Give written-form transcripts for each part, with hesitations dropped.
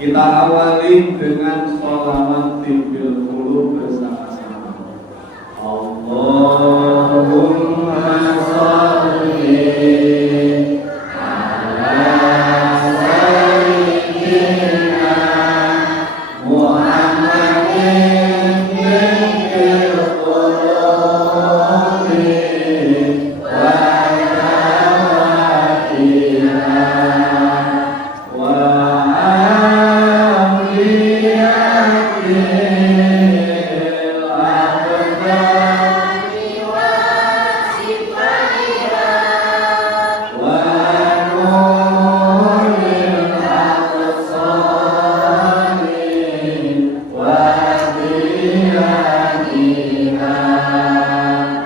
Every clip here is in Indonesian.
Kita awali dengan sholawat tibil qulub bersama-sama. Allahumma sholli ala sayyidina Muhammadin tibil qulub wa dawaiha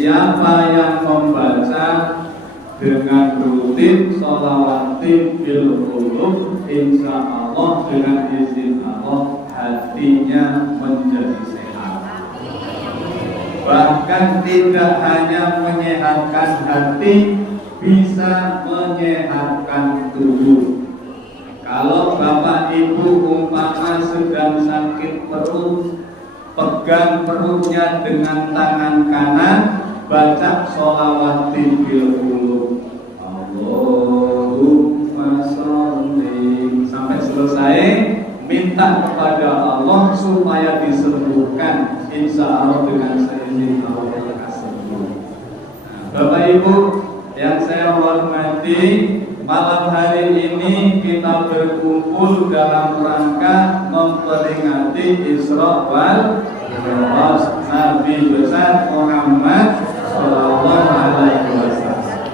Siapa yang membaca dengan rutin sholawat tibil qulub, insya Allah dengan izin Allah hatinya menjadi sehat. Bahkan tidak hanya menyehatkan hati, bisa menyehatkan tubuh. Kalau Bapak Ibu umpama sedang sakit perut, pegang perutnya dengan tangan kanan, baca sholawat tibil qulub, Allahumma sholli, sampai selesai, minta kepada Allah supaya disembuhkan, insya Allah dengan seizin Allah akan sembuh. Bapak Ibu yang saya hormati, malam hari ini kita berkumpul dalam rangka memperingati Isra wal Mi'raj Nabi besar Muhammad Sallallahu Alaihi Wasallam.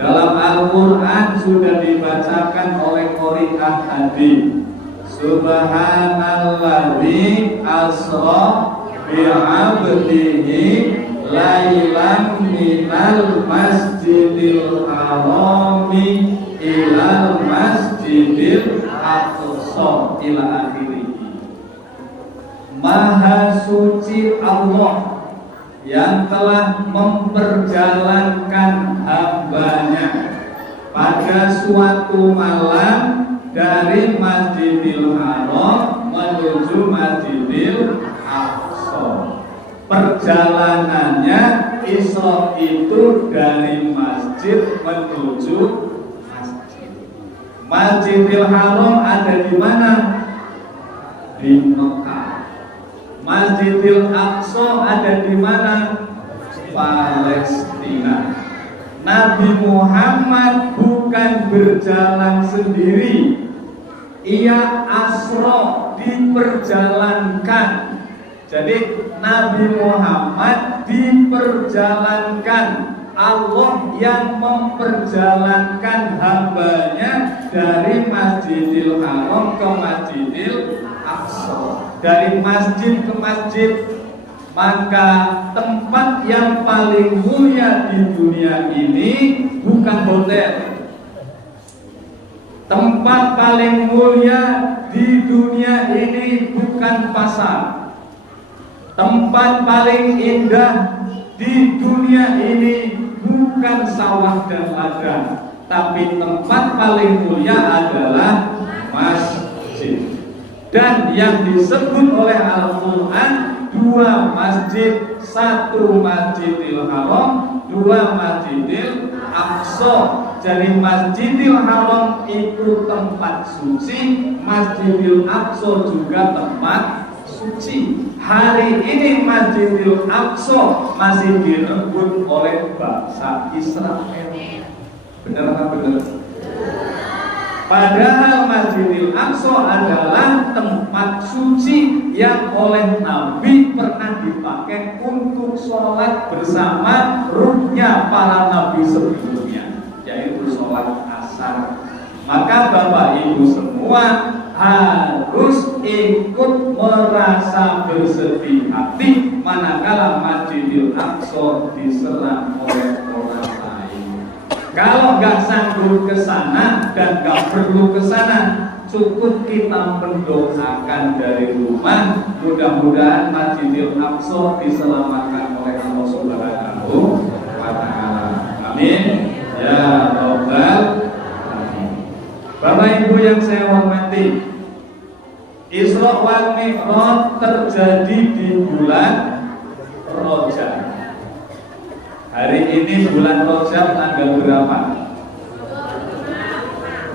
Dalam Al-Quran sudah dibacakan oleh qari'ah tadi, Subhanalladzi asra bi'abdihi lailan minal masjidil harami ilal masjidil aqsa ila akhirih. Maha suci Allah yang telah memperjalankan hambanya pada suatu malam dari Masjidil Haram menuju Masjidil Aqsa. Perjalanannya Isra itu dari Masjid masjid menuju masjid. Masjidil Haram ada di mana? Di Mekah. Masjidil Aqsa ada di mana? Palestina. Nabi Muhammad bukan berjalan sendiri, ia asra, diperjalankan. Jadi Nabi Muhammad diperjalankan, Allah yang memperjalankan hambanya dari Masjidil Haram ke Masjidil Aqsa, dari masjid ke masjid. Maka tempat yang paling mulia di dunia ini bukan hotel. Tempat paling mulia di dunia ini bukan pasar. Tempat paling indah di dunia ini bukan sawah dan ladang, tapi tempat paling mulia adalah masjid. Dan yang disebut oleh Al-Quran, dua masjid, satu Masjidil Haram, dua Masjidil Aqsa. Jadi Masjidil Haram itu tempat suci, Masjidil Aqsa juga tempat suci. Hari ini Masjidil Aqsa masih direbut oleh bangsa Israel. Benar apa benar? Padahal Masjidil Aqsa adalah tempat suci yang oleh Nabi pernah dipakai untuk sholat bersama ruhnya para Nabi sebelumnya, yaitu sholat asar. Maka Bapak Ibu semua harus ikut merasa bersedih hati manakala Masjidil Aqsa diserang oleh orang lain. Kalau nggak sanggup ke sana dan nggak perlu ke sana, cukup kita mendoakan dari rumah. Mudah-mudahan Masjidil Aqsa diselamatkan oleh Allah Subhanahu wa Ta'ala. Amin. Ya Rabbal Alamin. Bapak Ibu yang saya hormati, Isra wal Mi'raj terjadi di bulan Rajab. Hari ini bulan Rajab tanggal berapa?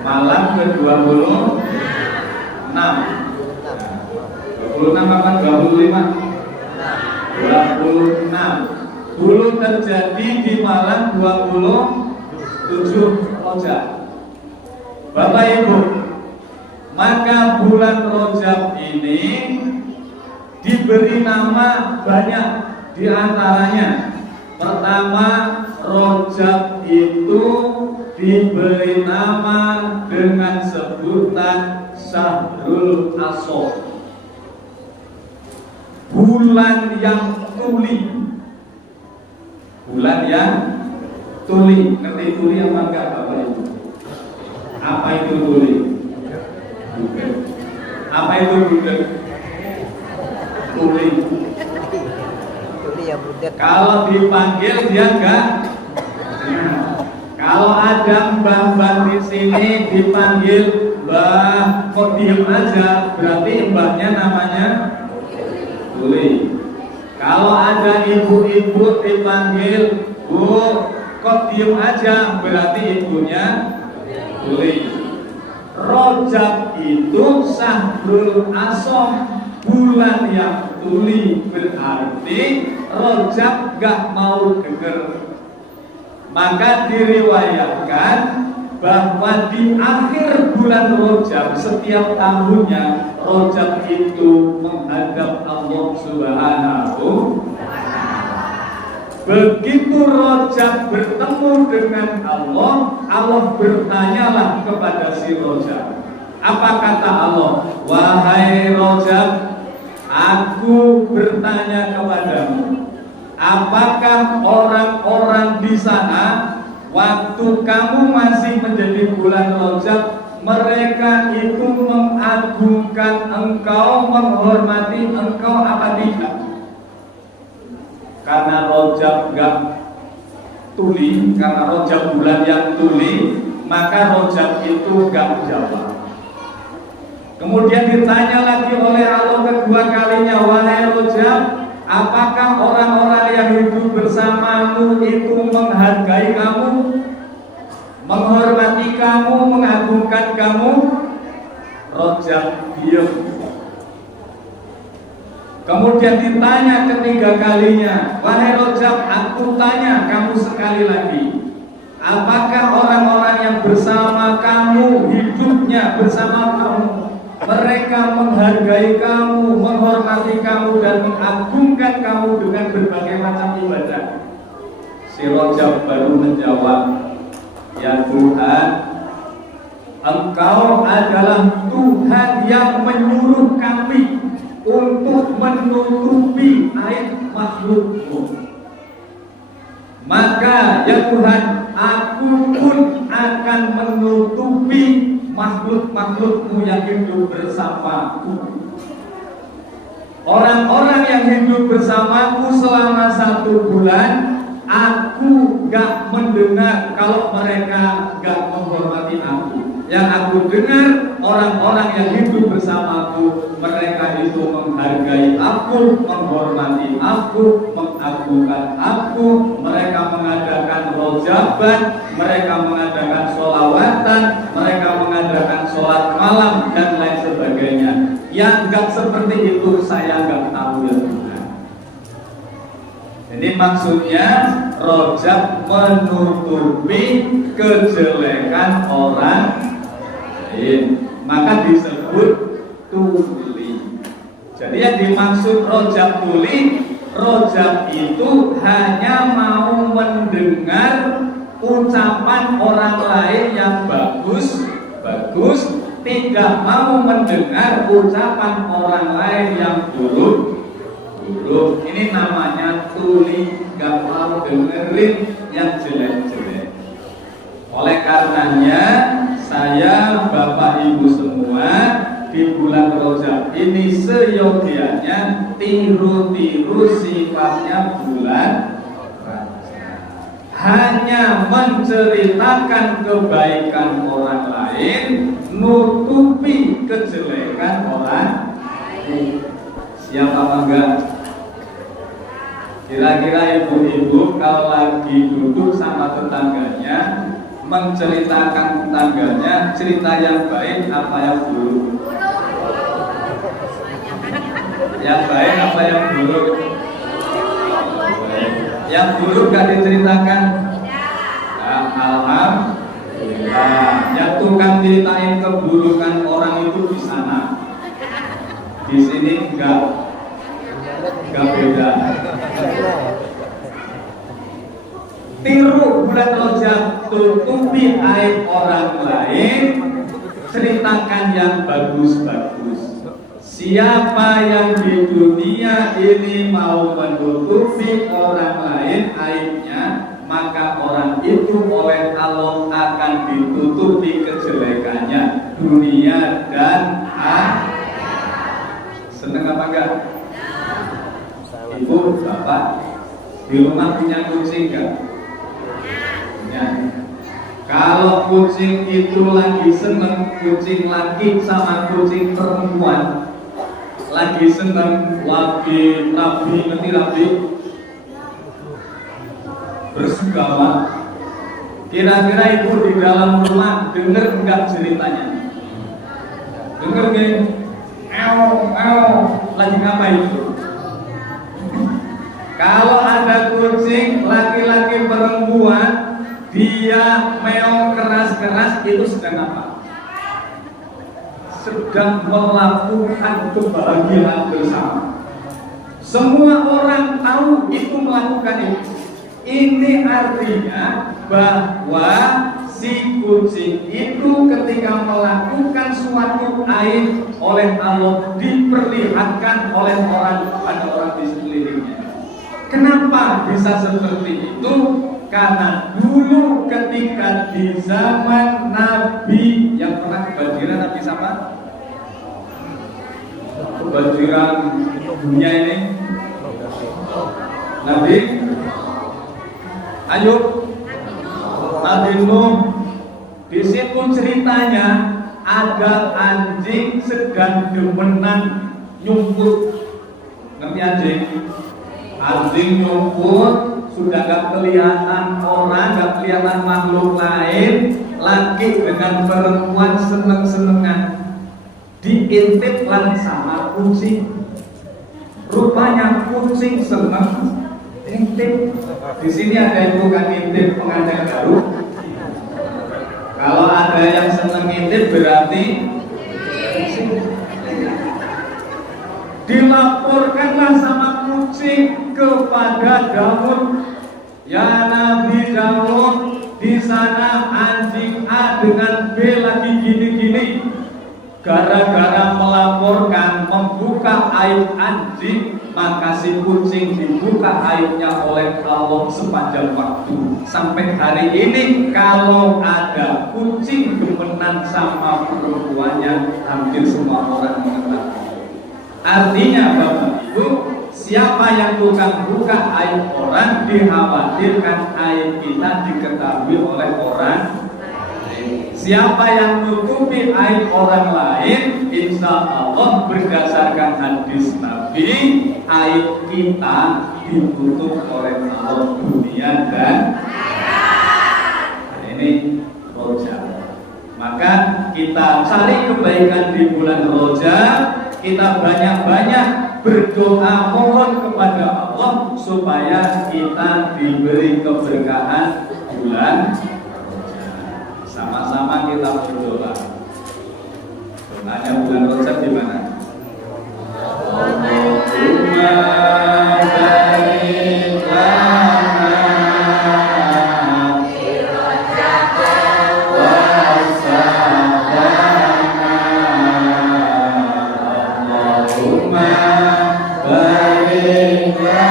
Malam ke-26. 26 apa 25? 26. Dulu terjadi di malam 27 Rajab. Bapak Ibu, maka bulan Rajab ini diberi nama banyak, di antaranya pertama, Rajab itu diberi nama dengan sebutan Syahrul Asad, bulan yang tuli. Bulan yang tuli. Ngerti tuli apa enggak Bapak Ibu? Apa itu tuli? Bukan. Apa itu bukan? Tuli. Kalau dipanggil dia enggak. Kalau ada mbah-mbah di sini dipanggil mbah, kok diem aja, berarti mbahnya namanya Tuli. Kalau ada ibu-ibu dipanggil Bu, kok diem aja, berarti ibunya Tuli. Rajab itu Syahrul Asad, bulan yang tuli, berarti Rajab gak mau denger. Maka diriwayatkan bahwa di akhir bulan Rajab setiap tahunnya, Rajab itu menghadap Allah Subhanahu. Begitu Rajab bertemu dengan Allah, Allah bertanyalah kepada si Rajab. Apa kata Allah? Wahai Rajab, aku bertanya kepadamu, apakah orang-orang di sana waktu kamu masih menjadi bulan Rajab, mereka itu mengagungkan engkau, menghormati engkau apa tidak? Karena Rajab gak tuli, karena Rajab bulan yang tuli, maka Rajab itu gak jawab. Kemudian ditanya lagi oleh Allah kedua kalinya, wahai Rajab, apakah orang-orang yang hidup bersamamu itu menghargai kamu? menghormati kamu, mengagungkan kamu. Rojab diam. Kemudian ditanya ketiga kalinya, wahai Rojab, aku tanya kamu sekali lagi, apakah orang-orang yang bersama kamu, hidupnya bersama kamu, mereka menghargai kamu, menghormati kamu, dan mengagungkan kamu dengan berbagai macam ibadah? Si Rojab baru menjawab, ya Tuhan, Engkau adalah Tuhan yang menyuruh kami untuk menutupi aib makhluk-Mu. Maka ya Tuhan, aku pun akan menutupi makhluk-makhluk-Mu yang hidup bersamaku. Orang-orang yang hidup bersamaku selama 1 bulan, aku gak mendengar kalau mereka gak menghormati aku. Yang aku dengar, orang-orang yang hidup bersamaku, mereka itu menghargai aku, menghormati aku, mengagungkan aku. Mereka mengadakan rojaban, mereka mengadakan sholawatan, mereka mengadakan sholat malam, dan lain sebagainya. Yang gak seperti itu saya gak tahu ya Tuhan. Jadi maksudnya Rojab menutupi kejelekan orang lain, maka disebut tuli. Jadi yang dimaksud Rojab tuli, Rojab itu hanya mau mendengar ucapan orang lain yang bagus, tidak mau mendengar ucapan orang lain yang buruk. Ini namanya tuli, gak mau dengerin yang jelek-jelek. Oleh karenanya, saya, Bapak Ibu semua, di bulan Rojab ini seyogianya tiru-tiru sifatnya bulan Rajab. Hanya menceritakan kebaikan orang lain, nutupi kejelekan orang lain. Siapa enggak? Kira-kira ibu-ibu kalau lagi duduk sama tetangganya, menceritakan tetangganya cerita yang baik apa yang buruk? Yang baik apa yang buruk? Yang buruk gak diceritakan? Nah, alhamdulillah. Yang tukang ceritain keburukan orang itu di sana. Di sini enggak beda. Tiru bulan Rojab, tutupi aib orang lain, ceritakan yang bagus-bagus. Siapa yang di dunia ini mau menutupi orang lain aibnya, maka orang itu oleh Allah akan ditutupi kejelekannya dunia dan akhirat. Seneng apa enggak? Ibu, bapak, di rumah punya kucing enggak? Punya. Kalau kucing itu lagi seneng, kucing laki sama kucing perempuan lagi seneng, lagi rabi, nanti rabi bersukawa. Kira-kira ibu di dalam rumah denger enggak ceritanya? Denger nggak? Lagi ngapain itu? Kalau ada kucing laki-laki perempuan, dia meong keras-keras, itu sedang apa? Sedang melakukan kebahagiaan bersama. Semua orang tahu itu melakukan itu. Ini artinya bahwa si kucing itu ketika melakukan suatu aib oleh Allah diperlihatkan oleh orang pada orang di sekelilingnya. Kenapa bisa seperti itu? Karena dulu ketika di zaman Nabi yang pernah kebanjiran, Nabi siapa? Kebanjiran dunia ini Nabi Ayub, Nabi Nuh. Di situ ceritanya ada anjing sedang demenan nyumput. Ngerti anjing? Anjing nyumput sudah gak kelihatan orang, gak kelihatan makhluk lain, laki dengan perempuan seneng-senengan, diintiplah sama kucing. Rupanya kucing seneng intip. Di sini ada yang bukan intip pengantin baru. Kalau ada yang seneng intip berarti kucing. Dilaporkanlah sama kucing kepada Daud, ya Nabi Daud, di sana anjing A dengan B lagi gini-gini. Gara-gara melaporkan, membuka aib anjing, maka si kucing dibuka aibnya oleh Allah sepanjang waktu. Sampai hari ini kalau ada kucing demenan sama perempuannya, hampir semua orang mengenal. Artinya Bapak Ibu, siapa yang tukang buka aib orang, dikhawatirkan aib kita diketahui oleh orang. Siapa yang menutupi aib orang lain, insya Allah berdasarkan hadis Nabi, aib kita ditutup oleh Allah dunia dan ini Rojab. Maka kita cari kebaikan di bulan Rojab, kita banyak-banyak berdoa mohon kepada Allah supaya kita diberi keberkahan bulan. Sama-sama kita berdoa. Doanya bulan Rajab di mana? Allahumma barik lana fi Rajab wa sabana. Allahumma barik lana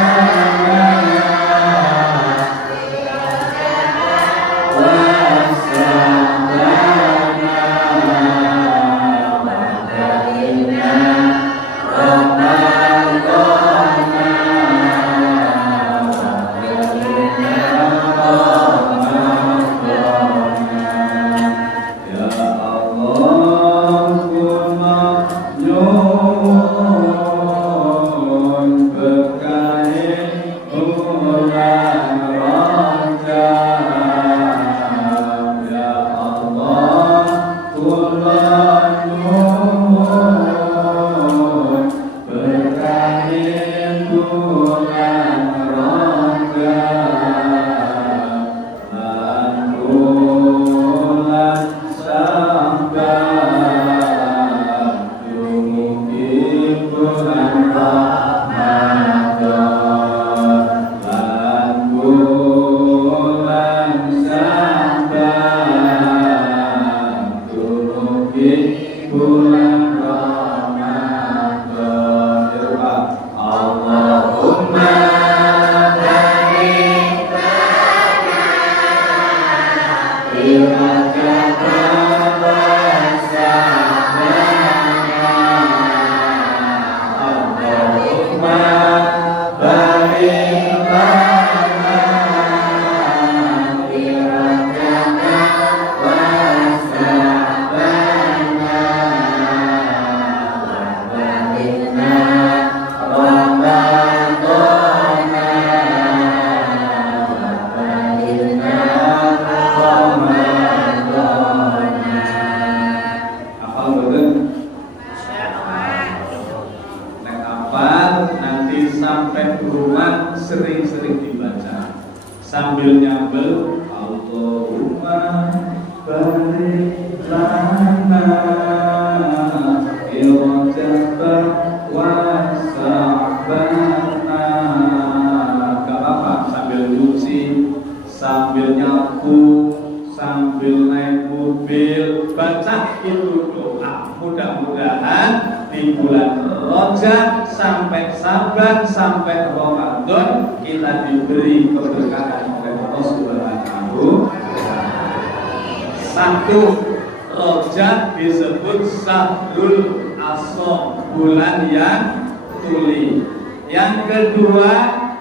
fi Rajab wa sampai rumah sering-sering dibaca sambil nyambel Allahumma barik lana irjaba wa sa'bana. Gak apa-apa, sambil nyuci, sambil nyapu, sambil naik mobil, baca itu doa. Mudah-mudahan di bulan Rajab sampai Saban sampai Ramadan kita diberi keberkahan oleh Allah Subhanahu. Satu, Rajab disebut Syahrul Asham, bulan yang tuli. Yang kedua,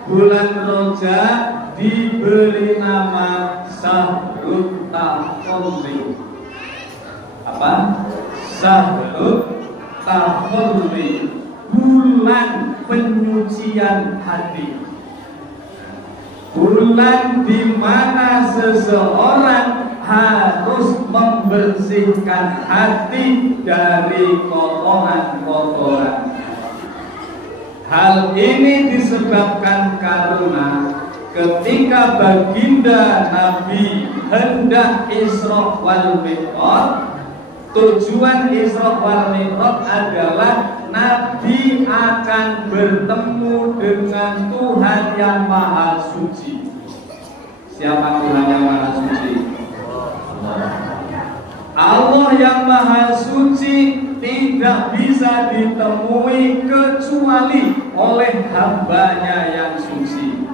bulan Rajab diberi nama Syahrul Tahulli. Apa? Syahrul Tahulli, bulan penyucian hati. bulan di mana seseorang harus membersihkan hati dari kotoran-kotoran. Hal ini disebabkan karena ketika baginda Nabi hendak Isra wal Mi'raj, tujuan Isra wal Mi'raj adalah Nabi akan bertemu dengan Tuhan yang Maha Suci. Siapa Tuhan yang Maha Suci? Allah yang Maha Suci tidak bisa ditemui kecuali oleh hambanya yang suci.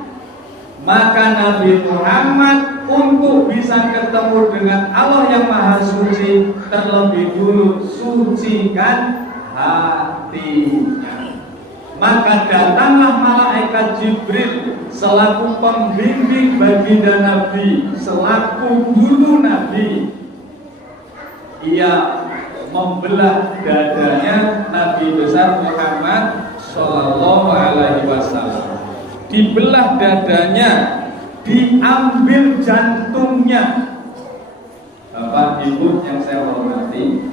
Maka Nabi Muhammad untuk bisa ketemu dengan Allah yang Maha Suci terlebih dulu sucikan hatinya. Maka datanglah malaikat Jibril selaku pembimbing baginda Nabi, selaku guru Nabi. Ia membelah dadanya Nabi besar Muhammad Sallallahu Alaihi Wasallam. Dibelah dadanya, diambil jantungnya. Bapak Ibu yang saya hormati,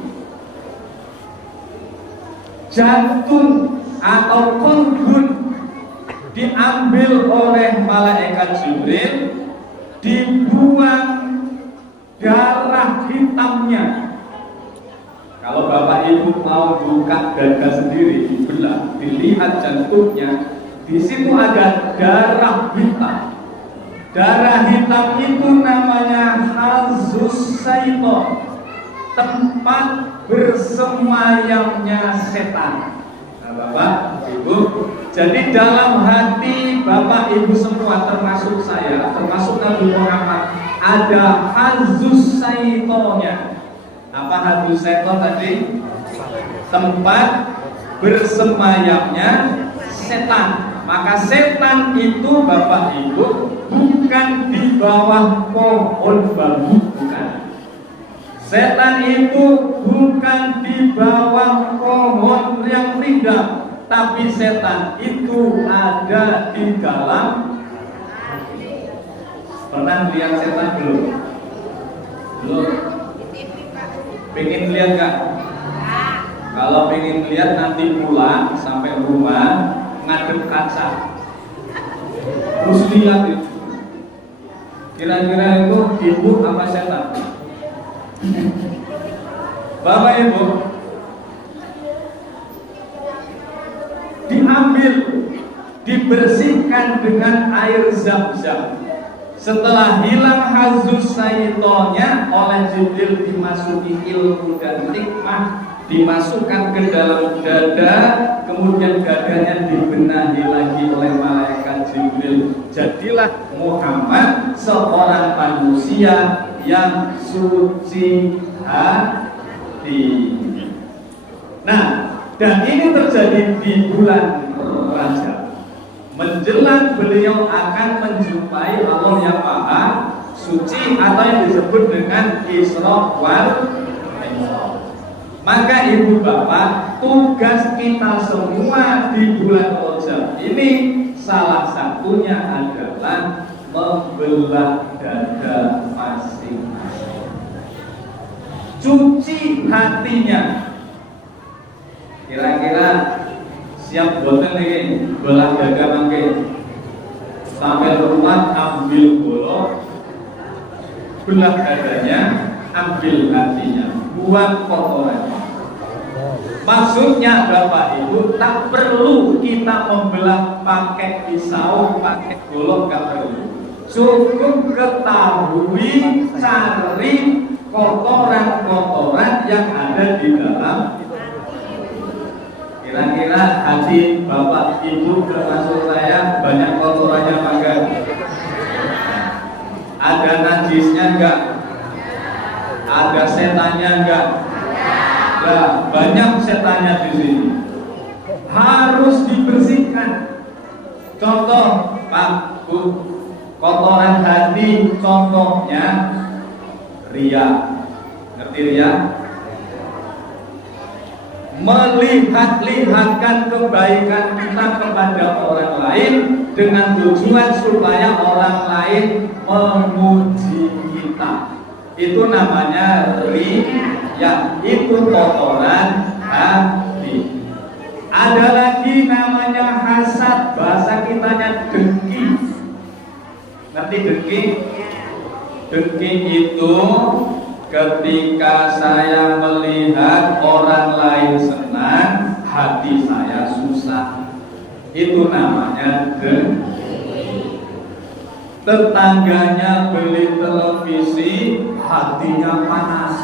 jantung atau kolbun diambil oleh malaikat Jibril, dibuang darah hitamnya. Kalau Bapak Ibu mau buka dada sendiri, dibelah, dilihat jantungnya, di situ ada darah hitam. Darah hitam itu namanya hazus syaiton, tempat bersemayamnya setan. Nah, Bapak Ibu, jadi dalam hati Bapak Ibu semua, termasuk saya, termasuk Nabi Muhammad, ada hazus syaitonnya. Apa hazus syaiton tadi? Tempat bersemayamnya setan. Maka setan itu Bapak Ibu bukan di bawah pohon bambu, bukan. Setan itu bukan di bawah pohon yang rindang, tapi setan itu ada di dalam. Pernah lihat setan belum? Belum. Pengen lihat gak? Kalau pengen lihat nanti pulang sampai rumah ngadep kaca, terus lihat itu. Kira-kira itu ibu apa setan? Bapak Ibu, diambil, dibersihkan dengan air zam-zam. Setelah hilang hazus syaitonnya, oleh Jibril dimasuki ilmu dan hikmah, dimasukkan ke dalam dada, kemudian dadanya dibenahi lagi oleh malaikat Jibril. Jadilah Muhammad seorang manusia yang suci hati. Nah, dan ini terjadi di bulan Rajab. Menjelang beliau akan menjumpai Allah yang Maha Suci atau yang disebut dengan Isra wal Mi'raj. Maka ibu bapak, tugas kita semua di bulan Rajab ini salah satunya adalah membelah dada masing-masing, cuci hatinya. Kira-kira siap boten nih belah dada mangke, sampai rumah ambil golok, belah dadanya, ambil hatinya, buang kotorannya. Maksudnya Bapak Ibu, tak perlu kita membelah pakai pisau, pakai golok, gak perlu. Cukup ketahui, cari kotoran-kotoran yang ada di dalam. Kira-kira hati Bapak Ibu termasuk saya banyak kotorannya apa enggak? Ada najisnya enggak? Ada setannya enggak? Nah, banyak setannya di sini. Harus dibersihkan. Contoh, Pak, Bu, kotoran hati contohnya ria. Ngerti ria? melihat-lihatkan kebaikan kita kepada orang lain dengan tujuan supaya orang lain memuji kita. Itu namanya riya, itu kotoran hati. Ada lagi namanya hasad, bahasa kitanya dengki. Ngerti dengki? Dengki itu ketika saya melihat orang lain senang, hati saya susah. Itu namanya dengki. Tetangganya beli televisi, hatinya panas.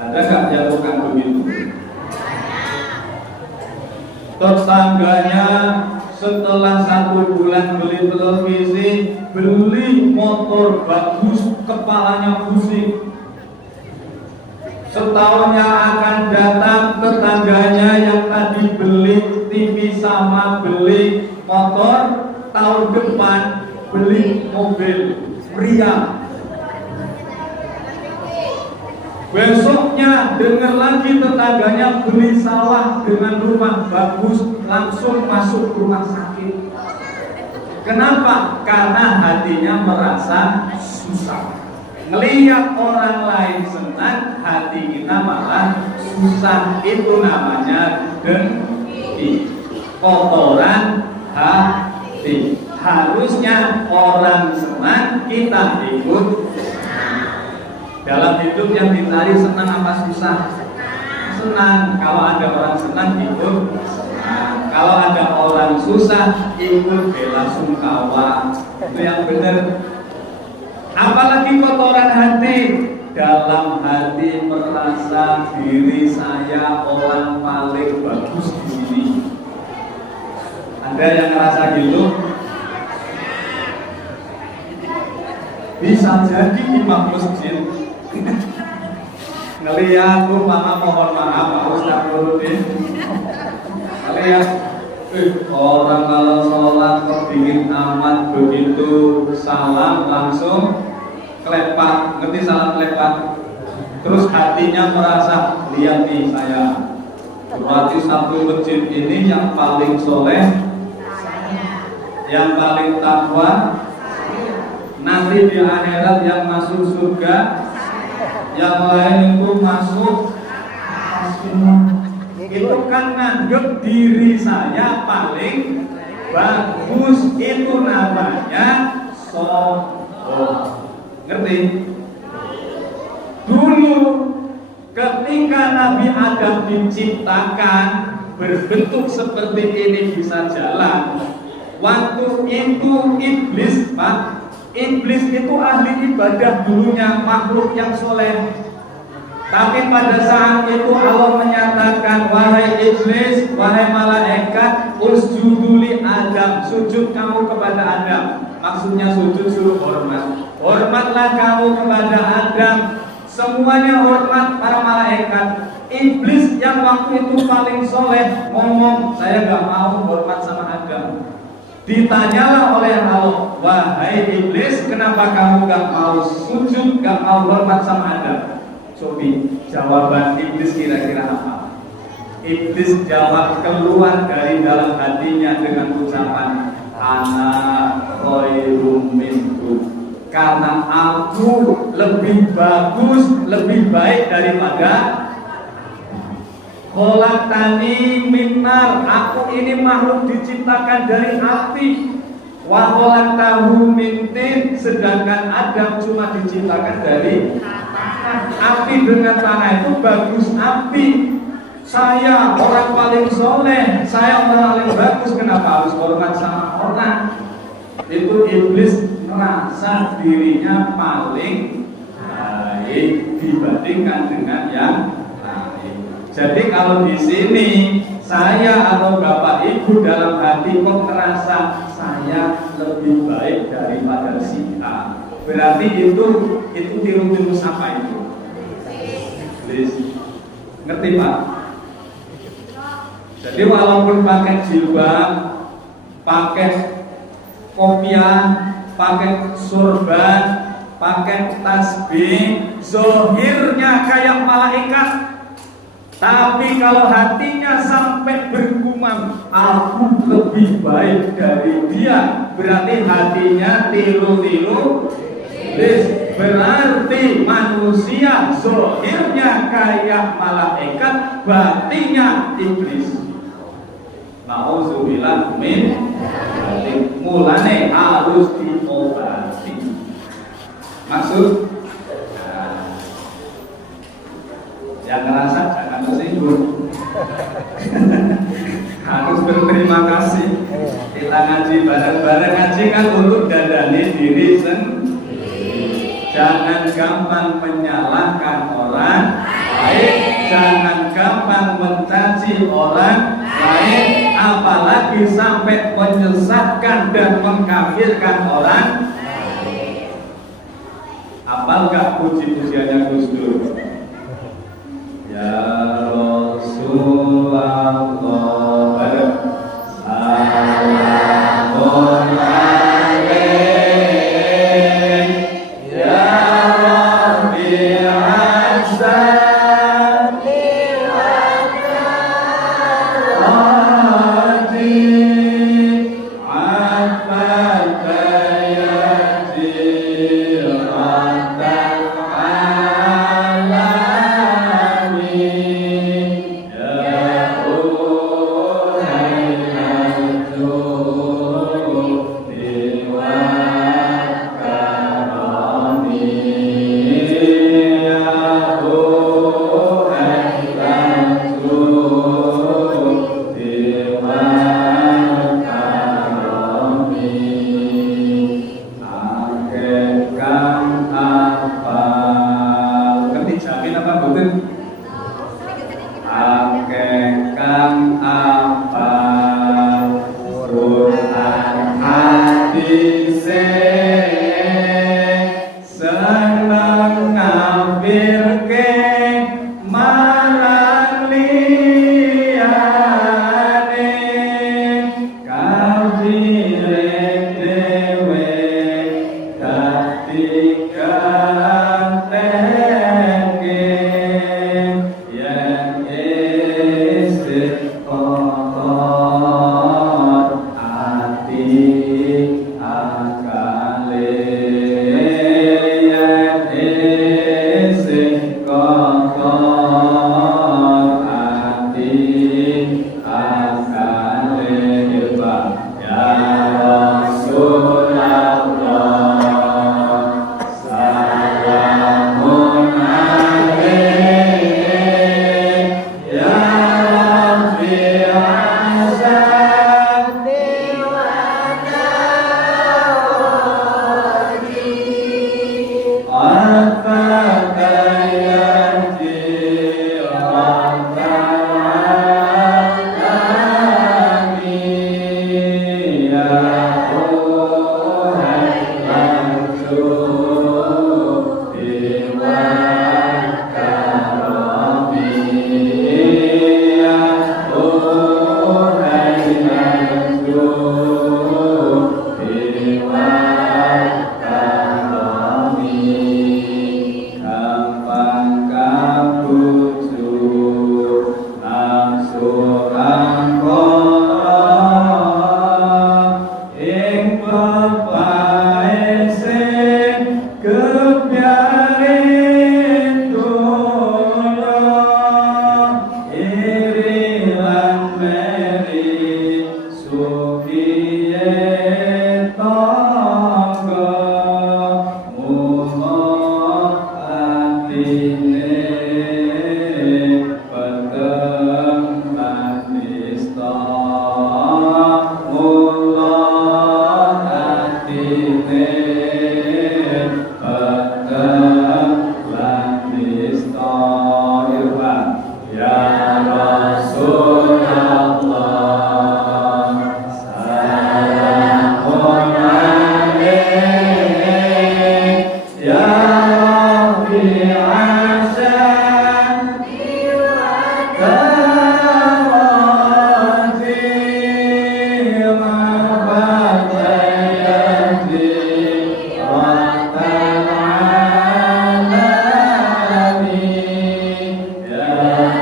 Ada gak yang bukan begitu? Tetangganya setelah 1 bulan beli televisi, beli motor bagus, kepalanya pusing. Setahunnya akan datang tetangganya yang tadi beli TV sama beli motor, tahun depan beli mobil pria. Besoknya dengar lagi tetangganya beli sawah dengan rumah bagus, langsung masuk rumah sakit. Kenapa? Karena hatinya merasa susah. Ngelihat orang lain senang, hati kita malah susah. Itu namanya dengki, kotoran hati. Harusnya orang senang, kita ikut. Dalam hidup yang dicari senang apa susah? Senang. Kalau ada orang senang, ikut senang. Kalau ada orang susah, ikut bela sungkawa. Itu yang benar. Apalagi kotoran hati. Dalam hati merasa diri saya orang paling bagus di sini. Ada yang ngerasa gitu? Bisa jadi imam masjid ngeliat mama mohon maaf Pak Ustaz Nurudin, ngeliat orang kalau sholat kok dingin amat begitu, salam langsung kelepat. Ngerti salam kelepat? Terus hatinya merasa, lihat nih saya, berarti satu masjid ini yang paling soleh, yang paling takwa, nanti di akhirat yang masuk surga, yang lain itu masuk itu kan nganggep diri saya paling bagus. Itu namanya sombong. Ngerti? Dulu ketika Nabi Adam diciptakan berbentuk seperti ini bisa jalan, waktu itu iblis, Pak, iblis itu ahli ibadah dulunya, makhluk yang soleh. Tapi pada saat itu Allah menyatakan, wahai iblis, wahai malaikat, usjudu li Adam, sujud kamu kepada Adam. Maksudnya sujud suruh hormat. Hormatlah kamu kepada Adam. Semuanya hormat para malaikat. Iblis yang waktu itu paling soleh ngomong, saya gak mau hormat sama Adam. Ditanyalah oleh Allah, wahai iblis, kenapa kamu gak mau sujud, gak mau hormat sama Adam? Cobi, jawaban iblis kira-kira apa? Iblis jawab keluar dari dalam hatinya dengan ucapan, ana khairum minhu, karena aku lebih bagus, lebih baik daripada kholaqtani min nar, aku ini makhluk diciptakan dari api. Wa kholaqtahu min tin, sedangkan Adam cuma diciptakan dari api. Dengan tanah itu bagus api. Saya orang paling soleh, saya orang paling bagus, kenapa harus hormat sama orang? Itu iblis merasa dirinya paling baik dibandingkan dengan yang lain. Jadi kalau di sini saya atau bapak ibu dalam hati kok merasa saya lebih baik daripada si A, berarti itu tiru-tiru siapa itu? Iblis. Ngerti Pak? Jadi walaupun pakai jilbab, pakai kopiah, pakai sorban, pakai tasbih, zohirnya kayak malaikat, Tapi kalau hatinya sampai bergumam, aku lebih baik dari dia, berarti hatinya tiru-tiru iblis. Berarti manusia zahirnya kayak malaikat, batinnya iblis. Nauzubillah min dzalik. Mulane harus diobati. Maksud yang ngerasa jangan tersinggung. Harus berterima kasih. Kita ngaji bareng-bareng, ngaji kan untuk dandani diri sendiri. Jangan gampang menyalahkan orang lain, jangan gampang mencaci orang lain, apalagi sampai menyesatkan dan mengkafirkan orang lain. Apal gak puji-pujiannya Gus Dur? Ya Rasulullah, salamun alaik, ya Rabbi asani wa'adi, afaka ya jiratan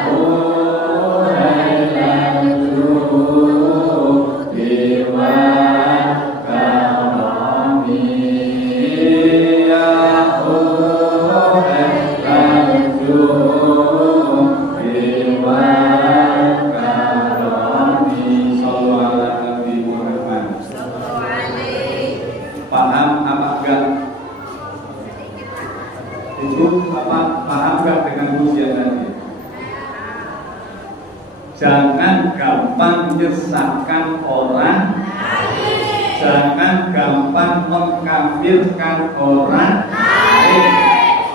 Oh Ibu Bapak paham gak dengan ujian tadi? Jangan gampang menyesatkan orang, jangan gampang mengkafirkan orang,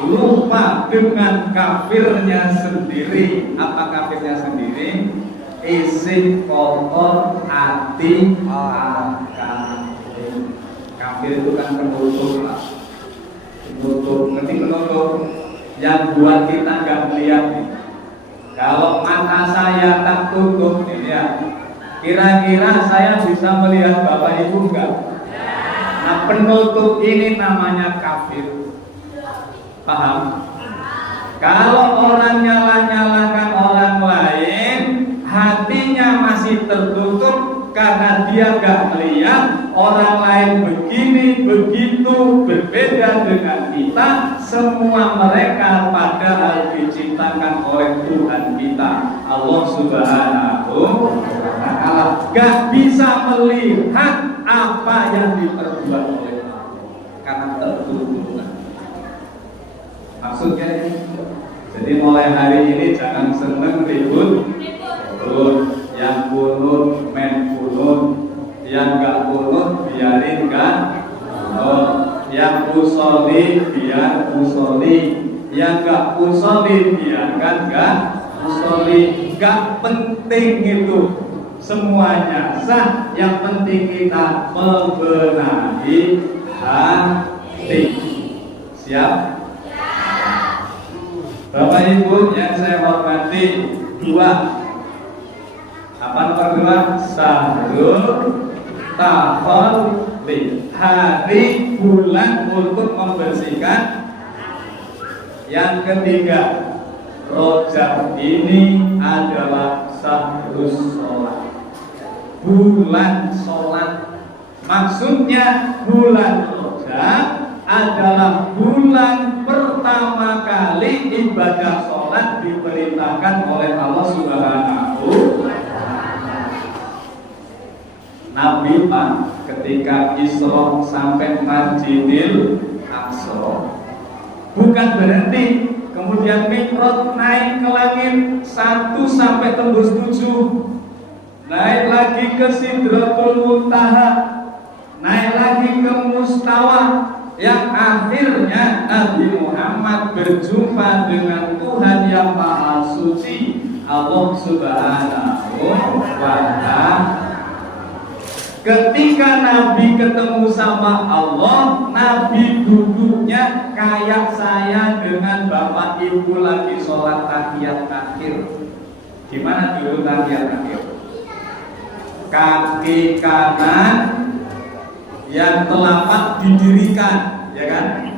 lupa dengan kafirnya sendiri. Apa kafirnya sendiri? Isi kotor hati kafir itu kan penutup lah, penutup, ngerti penutup yang buat kita nggak melihat nih. Kalau mata saya tak tutup nih ya, kira-kira saya bisa melihat Bapak Ibu enggak? Nah, penutup ini namanya kafir. Paham? Kalau orang nyala-nyalakan orang lain, hatinya masih tertutup karena dia nggak melihat orang lain begini begitu berbeda dengan kita. Semua mereka padahal diciptakan oleh Tuhan kita Allah Subhanahu wa Ta'ala. Gak bisa melihat apa yang diperbuat oleh Allah karena tertutup. Maksudnya ini, jadi mulai hari ini jangan seneng ribut, yang kunut main kunut, yang gak kunut biarin kan, yang usoli biar usoli, yang gak usoli biarkan gak usoli. Gak penting itu, semuanya sah. Yang penting kita membenahi hati. Siap? Bapak Ibu yang saya hormati, apa nomor 2? Syahrul Taholli, hari bulan untuk membersihkan. Yang ketiga, Rojab ini adalah syahrul sholat, bulan sholat. Maksudnya bulan Rojab adalah bulan pertama kali ibadah sholat diperintahkan oleh Allah Subhanahu wa Ta'ala. Nabi Pak ketika Isra sampai Masjidil Aqsa bukan berhenti, kemudian Mi'raj naik ke langit 1 sampai tembus 7, naik lagi ke Sidratul Muntaha, naik lagi ke Mustawa, yang akhirnya Nabi Muhammad berjumpa dengan Tuhan yang Maha Suci Allah Subhanahu wa Ta'ala. Ketika Nabi ketemu sama Allah, Nabi duduknya kayak saya dengan Bapak Ibu lagi sholat tahiyat akhir. Gimana dulu tahiyat akhir? Kaki kanan yang telapak didirikan, ya kan?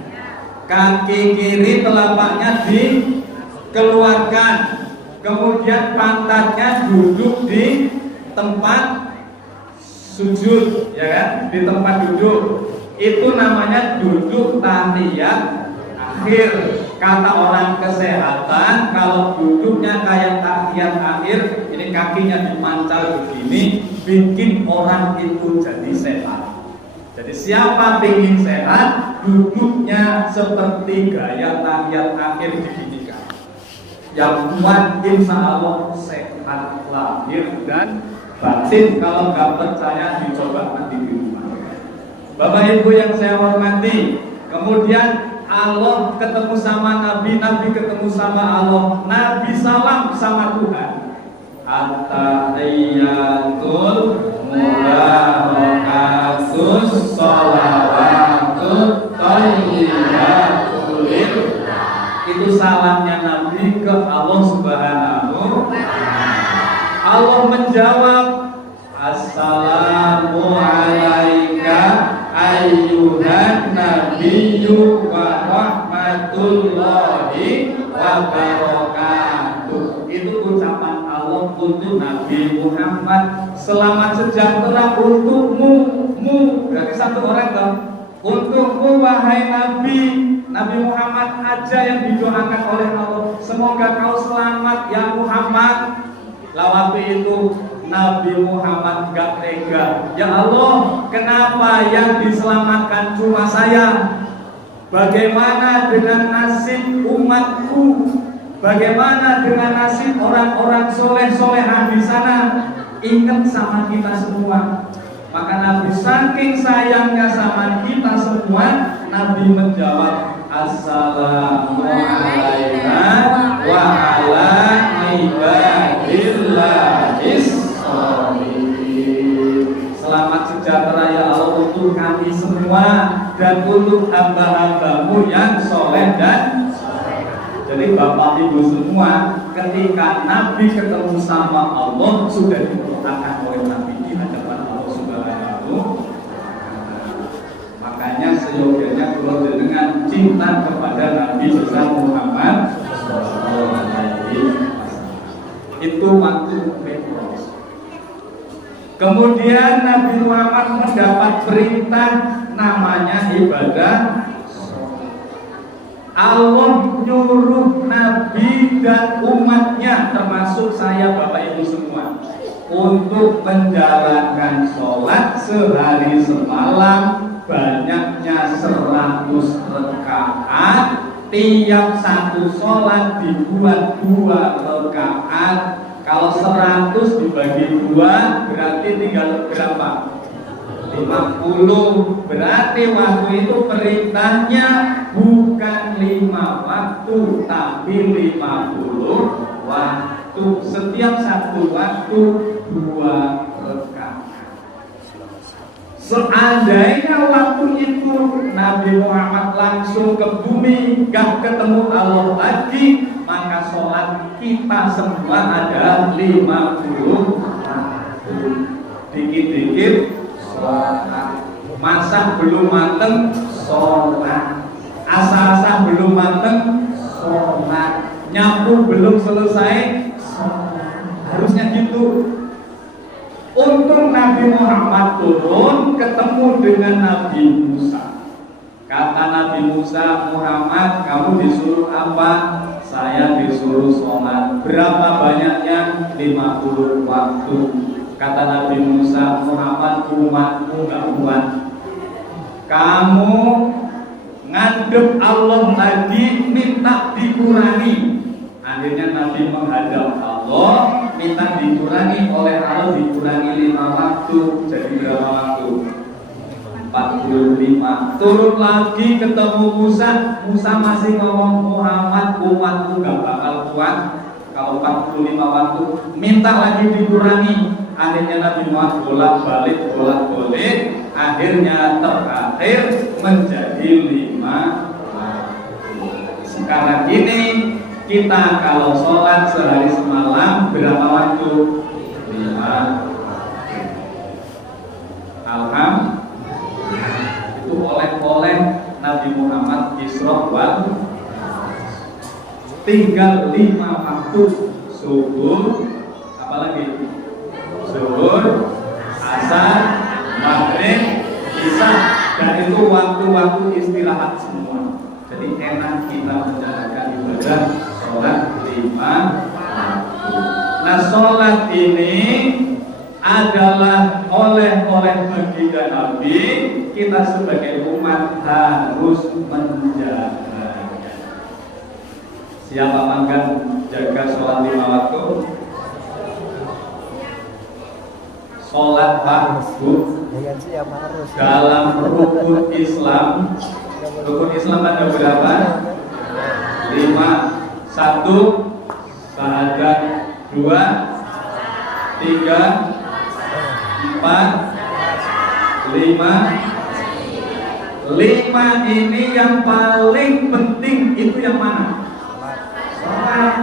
Kaki kiri telapaknya dikeluarkan, kemudian pantatnya duduk di tempat sujud, ya kan? Di tempat duduk. Itu namanya duduk tahiyat akhir. Kata orang kesehatan, kalau duduknya kayak tahiyat akhir, ini kakinya dipancal begini, bikin orang itu jadi sehat. Jadi siapa ingin sehat, duduknya seperti gaya tahiyat akhir diginikan. Yang kuat insya Allah sehat lahir dan batin. Kalau nggak percaya dicoba nanti di rumah. Bapak Ibu yang saya hormati, kemudian Allah ketemu sama Nabi, Nabi ketemu sama Allah, Nabi salam sama Tuhan. At-tahiyyatul mubarakatus sholawatut thayyibatul. Itu salamnya Nabi ke Allah Subhanahu. Allah menjawab, Assalamu alaika ayyuhan nabiyyu wa rahmatullahi wa barakatuh. Itu ucapan Allah untuk Nabi Muhammad. Selamat sejahtera untukmu, berarti satu orang dong. Untukmu wahai Nabi, Nabi Muhammad aja yang didoakan oleh Allah. Semoga kau selamat ya Muhammad. Waktu itu Nabi Muhammad gak tega. Ya Allah, kenapa yang diselamatkan cuma saya? Bagaimana dengan nasib umatku? Bagaimana dengan nasib orang-orang soleh-solehah di sana? Ingat sama kita semua. Maka Nabi saking sayangnya sama kita semua, Nabi menjawab, Assalamualaikum wa ala ibadillahis sholihin. Selamat sejahtera ya Allah untuk kami semua dan untuk hamba-hambamu yang soleh dan soleh. Jadi Bapak Ibu semua, ketika Nabi ketemu sama Allah, sudah diberitakan oleh Nabi di hadapan Allah Subhanahu. Makanya seyogianya kalau dengan cinta kepada Nabi Muhammad itu waktu Mi'raj. Kemudian Nabi Muhammad mendapat perintah namanya ibadah. Allah nyuruh Nabi dan umatnya, termasuk saya Bapak Ibu semua, untuk menjalankan sholat sehari semalam banyaknya 100 rakaat. Tiap satu sholat dibuat 2 rakaat. Kalau 100 dibagi 2 berarti tinggal berapa? 50. Berarti waktu itu perintahnya bukan 5 waktu tapi 50 waktu. Setiap satu waktu 2 rakaat. Seandainya waktu itu Nabi Muhammad langsung ke bumi, gak ketemu Allah lagi, maka sholat kita semua ada 50 waktu. Dikit-dikit sholat, masak belum mateng sholat, asar-asar belum mateng sholat, nyapu belum selesai sholat. Harusnya gitu. Untung Nabi Muhammad turun ketemu dengan Nabi Musa. Kata Nabi Musa, Muhammad, kamu disuruh apa? Saya disuruh sholat. Berapa banyaknya? 50 waktu. Kata Nabi Musa, Muhammad, umatmu gak kuat. Kamu ngadep Allah lagi, minta dikurangi. Akhirnya Nabi menghadap Allah, minta dikurangi oleh Allah, dikurangi 5 waktu. Jadi berapa waktu? 45. Turun lagi ketemu Musa. Musa masih ngomong, Muhammad, umatku gak bakal kuat kalau 45 waktu. Minta lagi dikurangi. Akhirnya Nabi Muhammad bolak-balik. Akhirnya terakhir menjadi 5 waktu. Sekarang ini kita kalau sholat sehari semalam berapa waktu? 5. Alhamdulillah. Itu oleh Nabi Muhammad Isra wal tinggal 5 waktu. Subuh, apalagi? Zuhur, asar, maghrib, isya. Dan itu waktu-waktu istirahat semua. Jadi enak kita menjalankan ibadah sholat 5 waktu. Nah, sholat ini adalah oleh baginda Nabi, kita sebagai umat harus menjaga. Siapa makan jaga sholat 5 waktu? Sholat fardu dalam rukun Islam. Rukun Islam ada berapa? 5. 1 syahadat, 2 3 4 5. 5 ini yang paling penting itu yang mana? Sholat.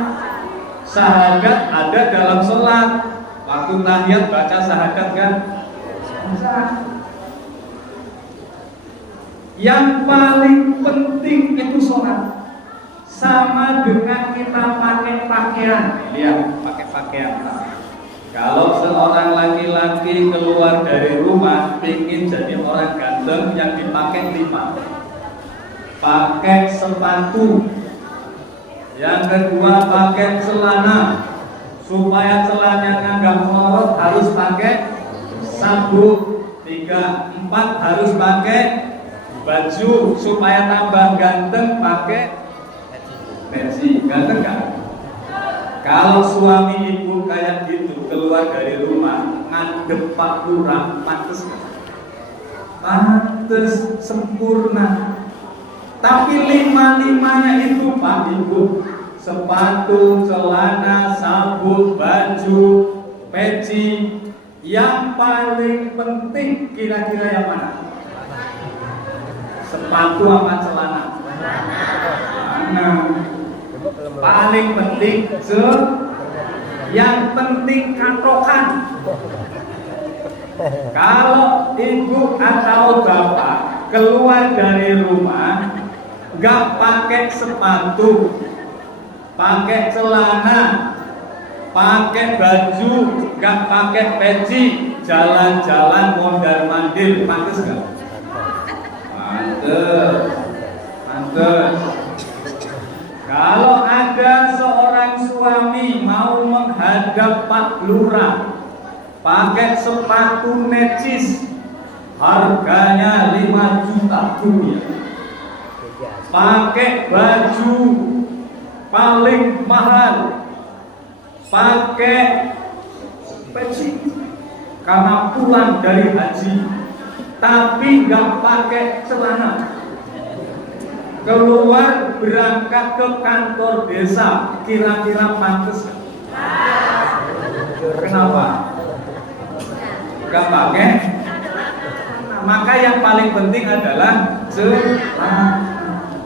Syahadat ada dalam sholat. Waktu tahiyat baca syahadat kan? Yang paling penting itu sholat. Sama dengan kita pakai pakaian. Lihat, pakai pakaian. Kalau seorang laki-laki keluar dari rumah ingin jadi orang ganteng, yang dipakai 5. Pakai sepatu. Yang kedua pakai celana. Supaya celananya nggak melorot harus pakai sabuk. 3, 4 harus pakai baju supaya tambah ganteng pakai peci, ganteng kan? Kalau suami ibu kayak gitu keluar dari rumah ngadep Pak Lurah, pantes kan? Pantes, sempurna. Tapi lima-limanya itu Pak Ibu, sepatu, celana, sabuk, baju, peci, yang paling penting kira-kira yang mana? Sepatu sama celana. Mana? Paling penting yang penting katokan. Kalau ibu atau bapak keluar dari rumah nggak pakai sepatu, pakai celana, pakai baju, nggak pakai peci, jalan-jalan mondar-mandir, pantes nggak? Pantes, pantes. Kalau ada seorang suami mau menghadap Pak Lurah, pakai sepatu necis, harganya 5 juta rupiah. Pakai baju paling mahal, pakai peci karena pulang dari haji, tapi nggak pakai celana. Keluar berangkat ke kantor desa, kira-kira pantes? Kenapa? Gak pakai? Maka yang paling penting adalah celana.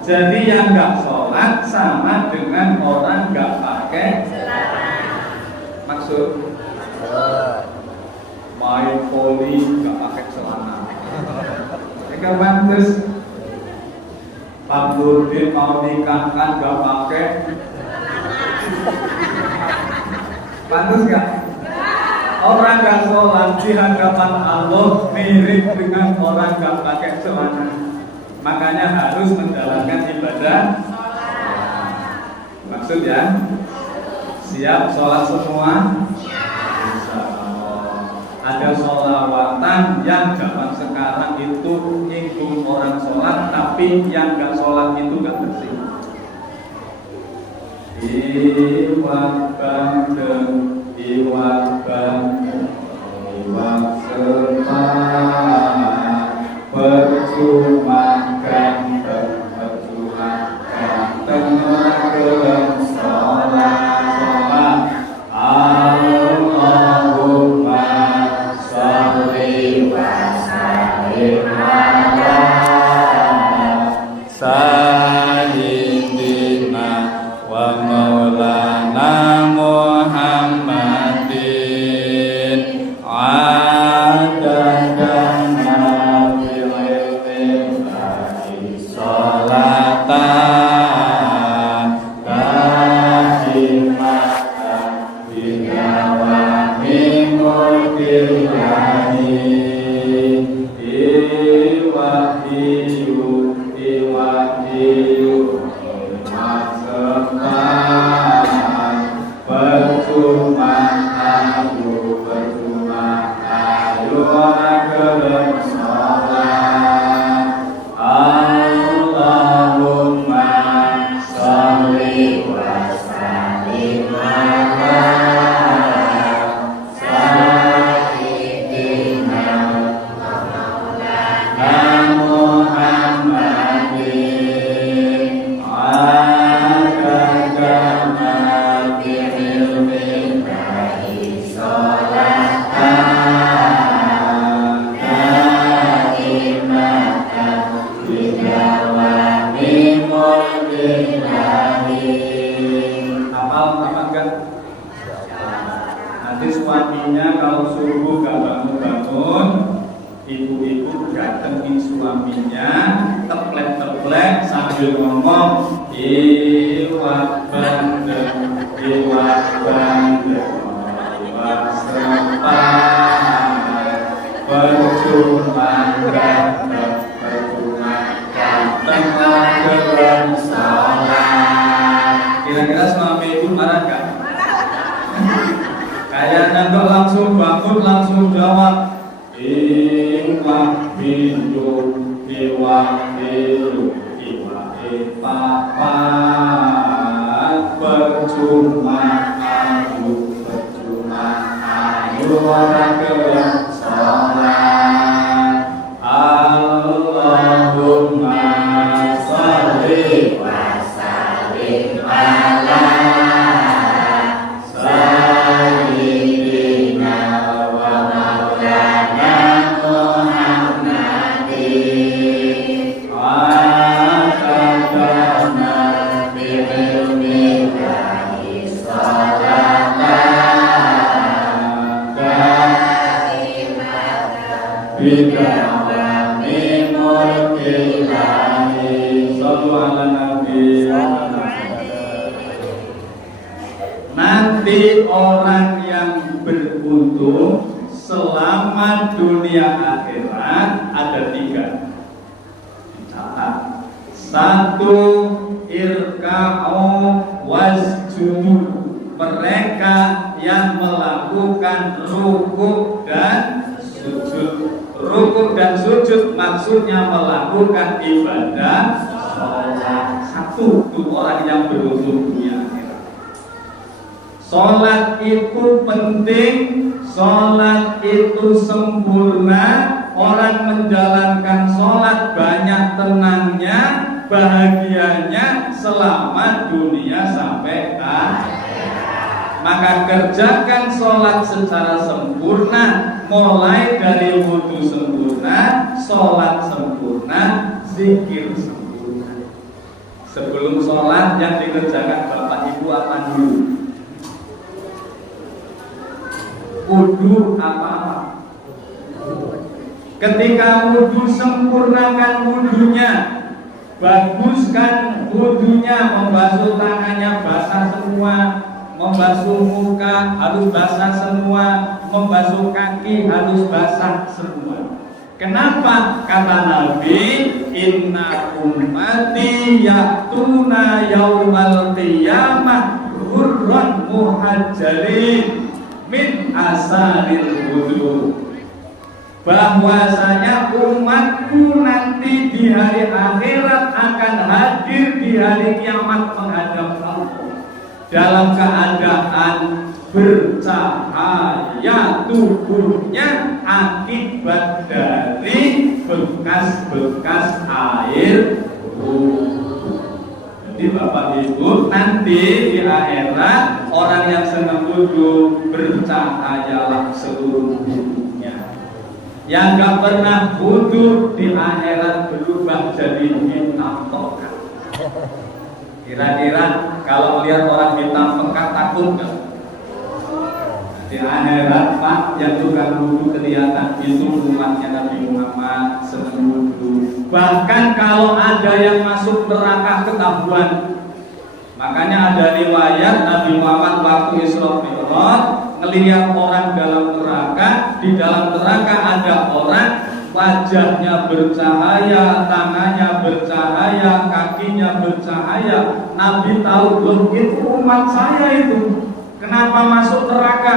Jadi yang gak sholat sama dengan orang gak pakai celana. Maksud? Main poli gak pakai celana. Gak pantes. Pak Nurdin mau nikahkan gak pakai pantes gak? Orang gak sholat di hadapan Allah mirip dengan orang gak pakai celana. Makanya harus menjalankan ibadah. Maksud ya? Siap sholat semua? Ada sholawatan yang zaman sekarang itu nyinggung orang sholat, tapi yang gak sholat itu gak bersih. Iwat bandeng, iwat bandeng, iwat sepat, percuma ganteng, percuma ganteng, gelem sholat. Allahumma sholli wa sallim ala sayyidina wa maulana Muhammadin adadana bil ilmi sholatan kahimatan bidawami mulkil Nanti suaminya kalau subuh gak bangun-bangun, ibu-ibu datengin suaminya, teplek-teplek sambil ngomong, iwat bandeng, iwat bandeng, iwat sepat, percuma ganteng, percuma ganteng, gelem sholat. Kira-kira suami ibu marah gak? Kayaknya kok langsung bangun, langsung jawab, iwat hidup, papat percuma aku orang gelem sholat. Allahumma sholli wa sallim ala sayyidina wa maulana Muhammadin atadana bi'ilmillahi sholatan bidawami mulkillahi sallu ala nabi. Nanti orang yang beruntung selama dunia akhirat ada 3. Dicatat. 1, irka'u wasjudu, mereka yang melakukan rukuk dan sujud. Rukuk dan sujud maksudnya melakukan ibadah sholat. 1 itu orang yang beruntung dunia akhirat. Sholat itu penting, sholat itu sempurna. Orang menjalankan sholat banyak tenangnya, bahagianya selama dunia sampai akhirat. Maka kerjakan sholat secara sempurna, mulai dari wudhu sempurna, sholat sempurna, zikir sempurna. Sebelum sholat yang dikerjakan Bapak Ibu apa dulu? Wudhu apa? Ketika wudhu, sempurnakan wudhunya, baguskan wudhunya, membasuh tangannya basah semua, membasuh muka harus basah semua, membasuh kaki harus basah semua. Kenapa? Kata Nabi, inna ummati ya'tuna yaumal qiyamah hurran muhajjalin min asaril wudu. Bahwasanya umatku nanti di hari akhirat akan hadir di hari kiamat menghadap Allah dalam keadaan bercahaya tubuhnya akibat dari bekas-bekas air wudu. Jadi Bapak Ibu, nanti di akhirat orang yang senang wudu bercahayalah seluruh tubuhnya. Yang gak pernah wudu di akhirat berubah jadi hitam pekat. Kira-kira kalau lihat orang hitam pekat takut gak? Di akhirat Pak, yang tukang wudu kelihatan itu umatnya Nabi Muhammad senang wudu. Bahkan kalau ada yang masuk neraka ketahuan. Makanya ada riwayat Nabi Muhammad waktu Isra Mi'raj ngelihat orang dalam neraka. Di dalam neraka ada orang wajahnya bercahaya, tangannya bercahaya, kakinya bercahaya. Nabi tahu, loh itu umat saya itu, kenapa masuk neraka?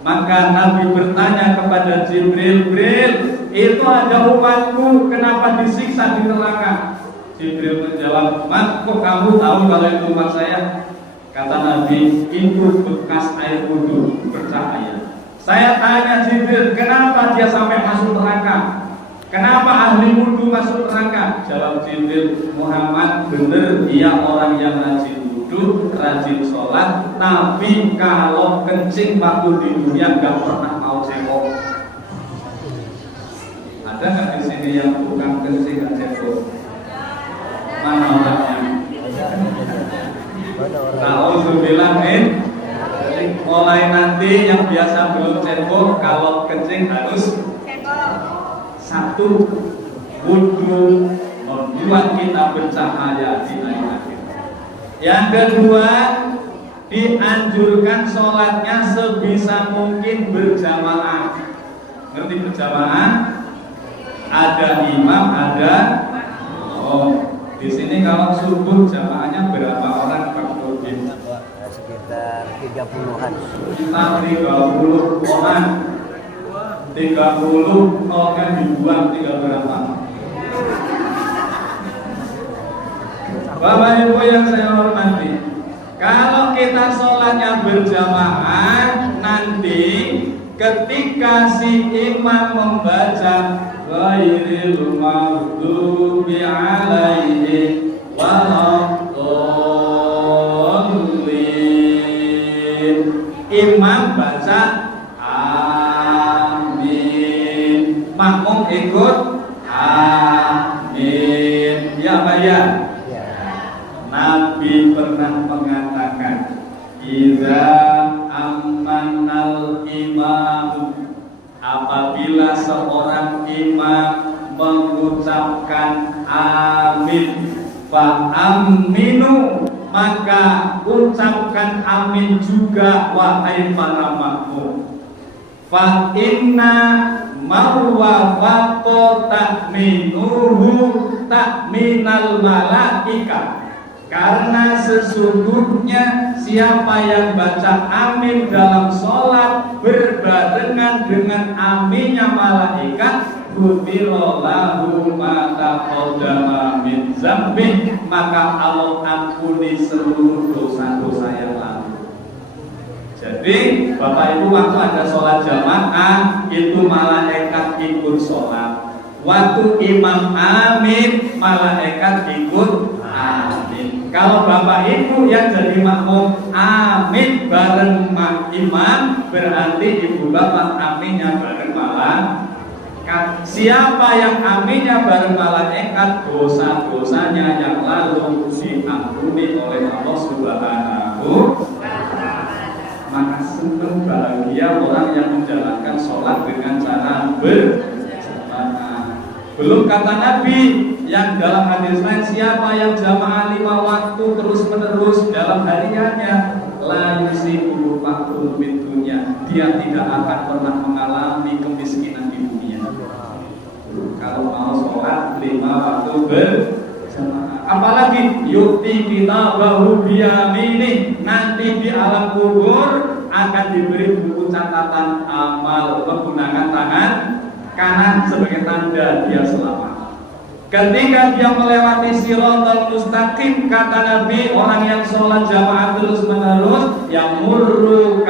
Maka Nabi bertanya kepada Jibril, Jibril, itu ada umatku, kenapa disiksa di neraka? Jibril menjawab, Mat, kok kamu tahu kalau itu umat saya? Kata Nabi, itu bekas air wudu bercahaya. Saya tanya Jibril, kenapa dia sampai masuk neraka? Kenapa ahli wudu masuk neraka? Jawab Jibril, Muhammad benar dia orang yang rajin wudu, rajin sholat, tapi kalau kencing waktu di dunia gak pernah mau cebok. Ada nggak di sini yang tukang kencing gak cebok? Mana orangnya? Kalau bilangin, mulai nanti yang biasa belum cebok, kalau kencing harus 1, wudu membuat kita bercahaya di hari akhir. Yang kedua, dianjurkan sholatnya sebisa mungkin berjamaah. Ngerti berjamaah? Ada imam, ada di sini kalau subuh jamaahnya berapa orang Pak Nurdin? Sekitar 30-an. Sekitar 30 orang. 30 orang dibuang tinggal berapa? Bapak Ibu yang saya hormati, kalau kita sholatnya berjamaah, nanti ketika si imam membaca ghairil maghdubi alaihim waladdallin, imam baca amin, makmum ikut amin. Ya Pak ya? Nabi pernah mengatakan, "Idza amanal imam," apabila seorang imam mengucapkan amin, fa aminu, maka ucapkan amin juga wahai para makmum. Fa inna mawafaqo ta'minuhu ta'minal malaika, karena sesungguhnya siapa yang baca amin dalam sholat berbarengan dengan aminnya malaikat, ghufira lahu ma taqaddama min dzambih, maka Allah ampuni seluruh dosa-dosa yang lalu. Jadi Bapak Ibu, waktu ada sholat jamaah itu malaikat ikut sholat. Waktu imam amin, malaikat ikut amin. Kalau Bapak Ibu yang jadi makmum amin bareng imam, berarti Ibu Bapak aminnya bareng malaikat. Siapa yang aminnya bareng malaikat, dosa-dosanya yang lalu diampuni oleh Allah Subhanahu. Maka senang bahagia orang yang menjalankan sholat dengan cara berjamaah. Belum kata Nabi yang dalam hadis lain, siapa yang jamaah 5 waktu terus menerus dalam hariannya, la yusibu faqrun fid dunya, dia tidak akan pernah mengalami kemiskinan di dunia. Kalau mau sholat 5 waktu berjamaah, apalagi yukti kita bahu biyamini, nanti di alam kubur akan diberi buku catatan amal menggunakan tangan kanan sebagai tanda dia selamat. Ketika dia melewati siratal mustaqim, kata Nabi, orang yang sholat jamaah terus menerus yang murru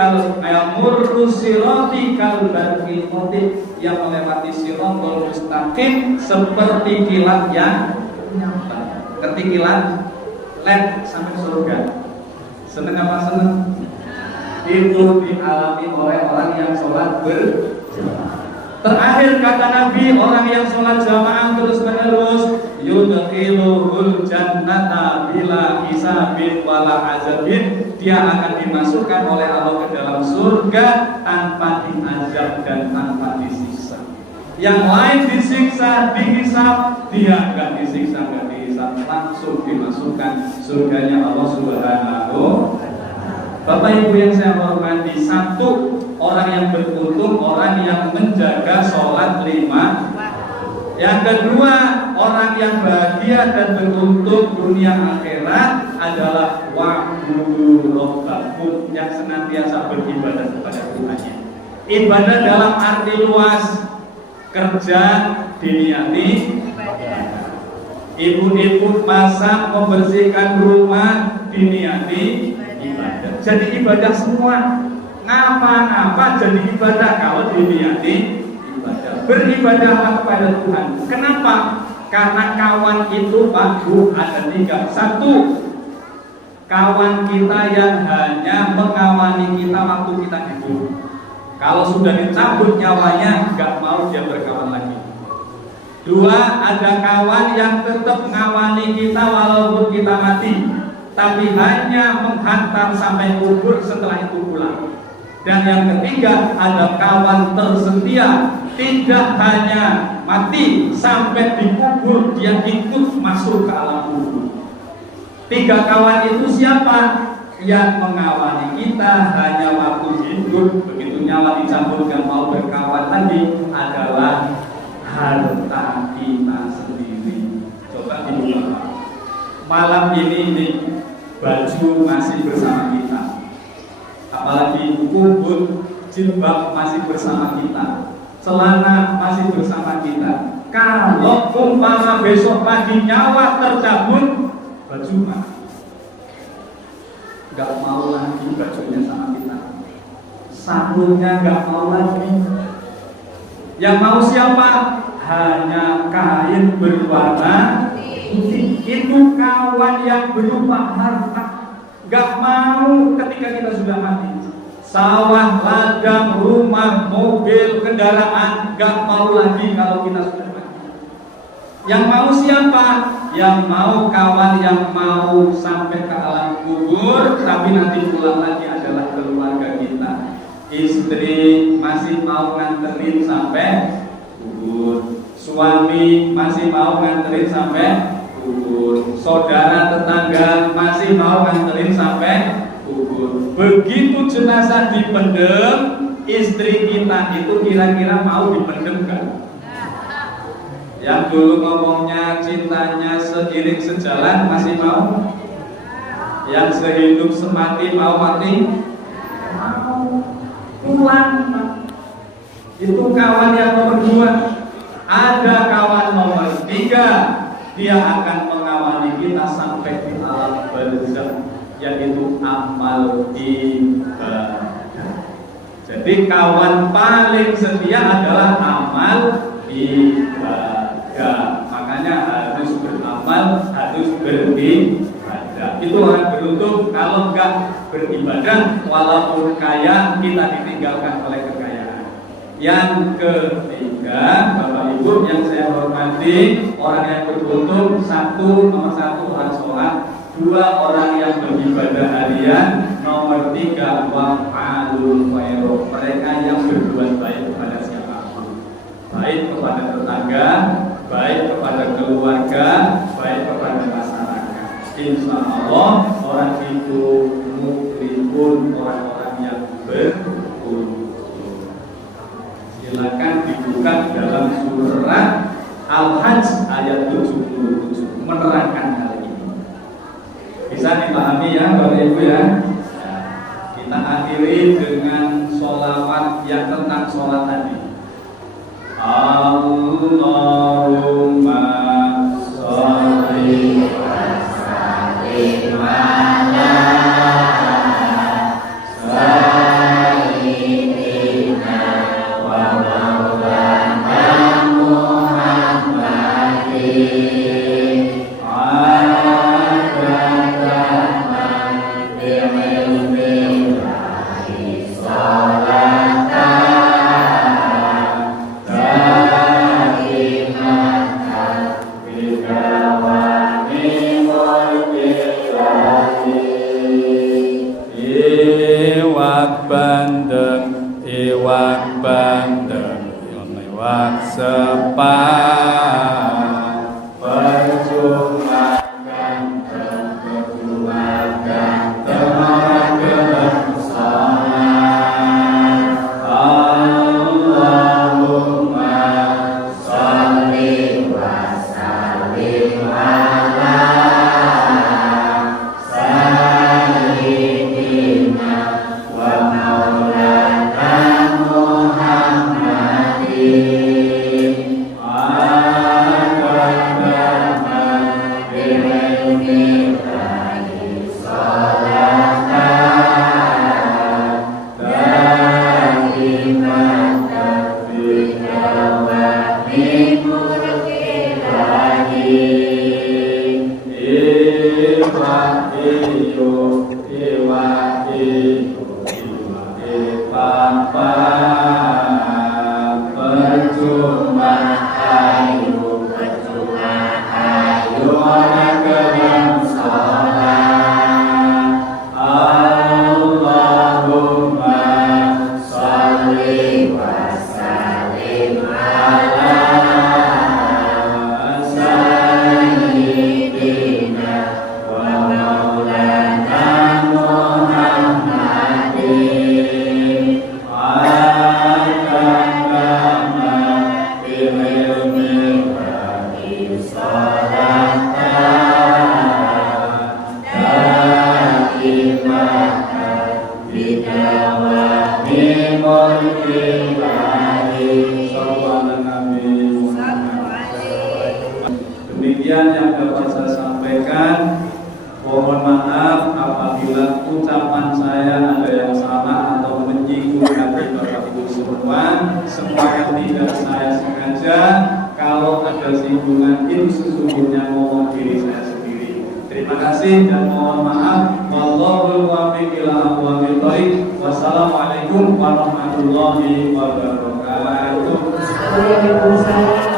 sirati kal barqil mutih, yang melewati siratal mustaqim seperti kilat yang nyata. Ketikilan led sampai surga. Seneng apa seneng? Itu dialami oleh orang yang sholat berjamaah. Terakhir kata Nabi, orang yang sholat jamaah terus menerus, yudkhiluhul jannata bila hisabin wala azabin, dia akan dimasukkan oleh Allah ke dalam surga tanpa diazab dan tanpa disiksa. Yang lain disiksa, dihisab, dia enggak disiksa, enggak dihisab, langsung dimasukkan surganya Allah Subhanahu. Bapak Ibu yang saya hormati, satu, orang yang beruntung orang yang menjaga sholat 5. Yang kedua, orang yang bahagia dan beruntung dunia akhirat adalah wa'budu rabbakum, yang senantiasa beribadah kepada Tuhannya. Ibadah dalam arti luas, kerja diniati, ibu-ibu masak membersihkan rumah diniati ibadah. Jadi ibadah semua, ngapa-ngapa jadi ibadah kalau diniati ibadah. Beribadahlah kepada Tuhan. Kenapa? Karena kawan itu Pak Bu ada 3. 1, kawan kita yang hanya mengawani kita waktu kita hidup. Kalau sudah dicabut nyawanya, nggak mau dia berkawan lagi. 2, ada kawan yang tetap mengawani kita walaupun kita mati, tapi hanya menghantar sampai kubur, setelah itu pulang. Dan yang ketiga, ada kawan tersetia, tidak hanya mati sampai dikubur, dia ikut masuk ke alam kubur. 3 kawan itu siapa? Yang mengawani kita hanya waktu hidup, begitu nyawa dicabut gak mau berkawan lagi, adalah harta kita sendiri. Coba ibu bapak, malam ini nih, baju masih bersama kita, apalagi kubur, jilbab masih bersama kita, celana masih bersama kita. Kalau umpama besok pagi nyawa tercabut, baju mah nggak mau lagi bajunya sama kita, sabunnya nggak mau lagi. Yang mau siapa? Hanya kain berwarna putih. Itu kawan yang berupa harta. Nggak mau ketika kita sudah mati. Sawah, ladang, rumah, mobil, kendaraan, nggak mau lagi kalau kita sudah mati. Yang mau siapa? Yang mau kawan yang mau sampai ke alam kubur, tapi nanti pulang lagi adalah keluarga kita. Istri masih mau nganterin sampai kubur, suami masih mau nganterin sampai kubur, saudara tetangga masih mau nganterin sampai kubur. Begitu jenazah dipendem, istri kita itu kira-kira mau dipendem kan? Yang dulu ngomongnya cintanya seiring sejalan masih mau? Yang sehidup semati mau mati? Mau. Pulang. Itu kawan yang nomor 2. Ada kawan nomor 3, dia akan mengawali kita sampai di alam barzakh, yaitu amal ibadah. Jadi kawan paling setia adalah amal ibadah. Makanya harus beramal, harus beribadah. Itu orang beruntung. Kalau enggak beribadah, walaupun kaya, kita ditinggalkan oleh kekayaan. Yang ketiga, Bapak Ibu yang saya hormati, orang yang beruntung, nomor satu orang sholat, 2 orang yang beribadah harian, nomor 3 wa'alul khairu, mereka yang berbuat baik kepada siapapun, baik kepada tetangga, baik kepada keluarga, baik kepada masyarakat. Insya Allah orang itu mukhlifun, orang-orang yang beruntung. Silakan dibuka dalam surat Al-Hajj ayat 77 menerangkan hal ini. Bisa dipahami ya Bapak Ibu ya. Kita akhiri dengan sholawat yang tentang sholat tadi. Allahumma sholli wa sallim ala sayyidina wa maulana Muhammadin iwak bandeng iwak sepan percuma ganteng orang gelem sholat. Allahumma sholli wa sallim ala sayyidina wa maulana Muhammadin Demikian yang dapat saya sampaikan. Mohon maaf apabila ucapan saya ada yang salah atau menyinggung hati Bapak Ibu semua. Semuanya tidak saya sengaja. Kalau ada singgungan itu sesungguhnya ngomong diri saya sendiri. Terima kasih dan mohon maaf. Wallahul muwaffiq ila aqwamit thoriq. Wassalamualaikum warahmatullahi wabarakatuh. Waalaikumsalam.